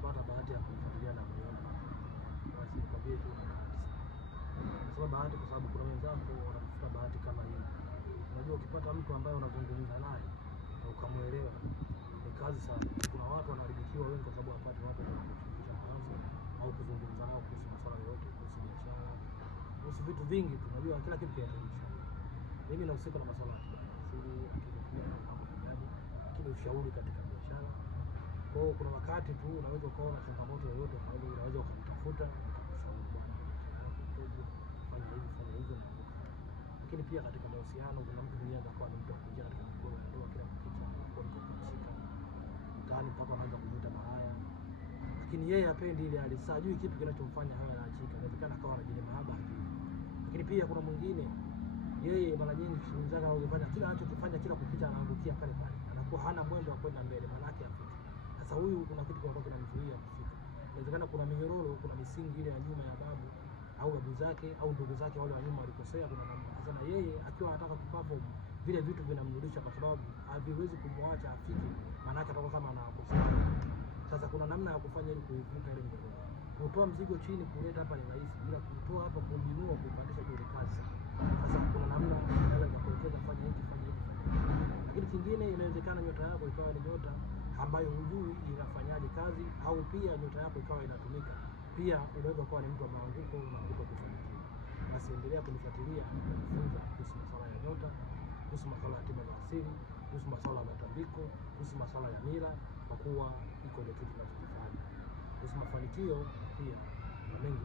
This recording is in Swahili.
utapata bahati ya kufuatilia na kuona, basi nikwambie tu na bahati sana. Nasema bahati kwa sababu kuna wenzako wanatafuta bahati kama hii. Unajua ukipata mtu ambaye unazungumza naye na ukamuelewa ni kazi sana. Kuna watu wanaharibikiwa wengi kwa sababu hapati watu wa kuchukua mawazo au kuzungumza nao kuhusu masuala yote, kuhusu biashara, kuhusu vitu vingi tu. Unajua kila kitu kinahitaji. Mimi nahusika na masuala ya asili, lakini pia mambo fulani, lakini ushauri katika biashara. Kwa hiyo kuna wakati tu unaweza ukaona changamoto yoyote, kwa hiyo unaweza ukamtafuta ukamshauri, bwana fanya hivi fanya hivyo na lakini pia katika mahusiano kuna mtu mwenyewe akawa ni mtu akuja katika migogoro ya ndoa kila kitu anakuwa ni kushika mtaani mpaka anaanza kumuita malaya, lakini yeye hapendi ile hali. Sasa hajui kitu kinachomfanya hayo anaachika, inawezekana akawa anajile mahaba hajui. Lakini pia kuna mwingine yeye mara nyingi shughuli zake anazofanya kila anachokifanya kila kukicha anaangukia pale pale, anakuwa hana mwendo wa kwenda mbele, maana yake afiki. Sasa huyu kuna kitu kinakuwa kinamzuia kufika. Inawezekana kuna minyororo, kuna misingi ile ya nyuma ya babu au babu zake au ndugu zake wale wa nyuma walikosea, kuna namna. Sasa na yeye akiwa anataka kuperform vile vitu vinamrudisha, kwa sababu haviwezi kumwacha afike, maana yake atakuwa kama anakosea. Sasa kuna namna ya kufanya ili kuivuka ile minyororo. Kutoa mzigo chini kuleta hapa ni rahisi, bila kutoa hapa kuinua kupandisha juu ni kazi sana. Sasa kuna namna ya kuelekeza fanya hivi fanya hivi. Lakini kingine inawezekana nyota yako ikawa ni nyota ambayo hujui inafanyaje kazi, au pia nyota yako ikawa inatumika. Pia unaweza kuwa ni mtu wa maanguko na kutokufanikiwa. Basi endelea kunifuatilia kujifunza kuhusu masuala ya nyota, kuhusu masuala ya tiba za asili, kuhusu masuala ya matambiko, kuhusu masuala ya mila, kwa kuwa iko ndio kitu tunachokifanya. Kuhusu mafanikio pia na mengi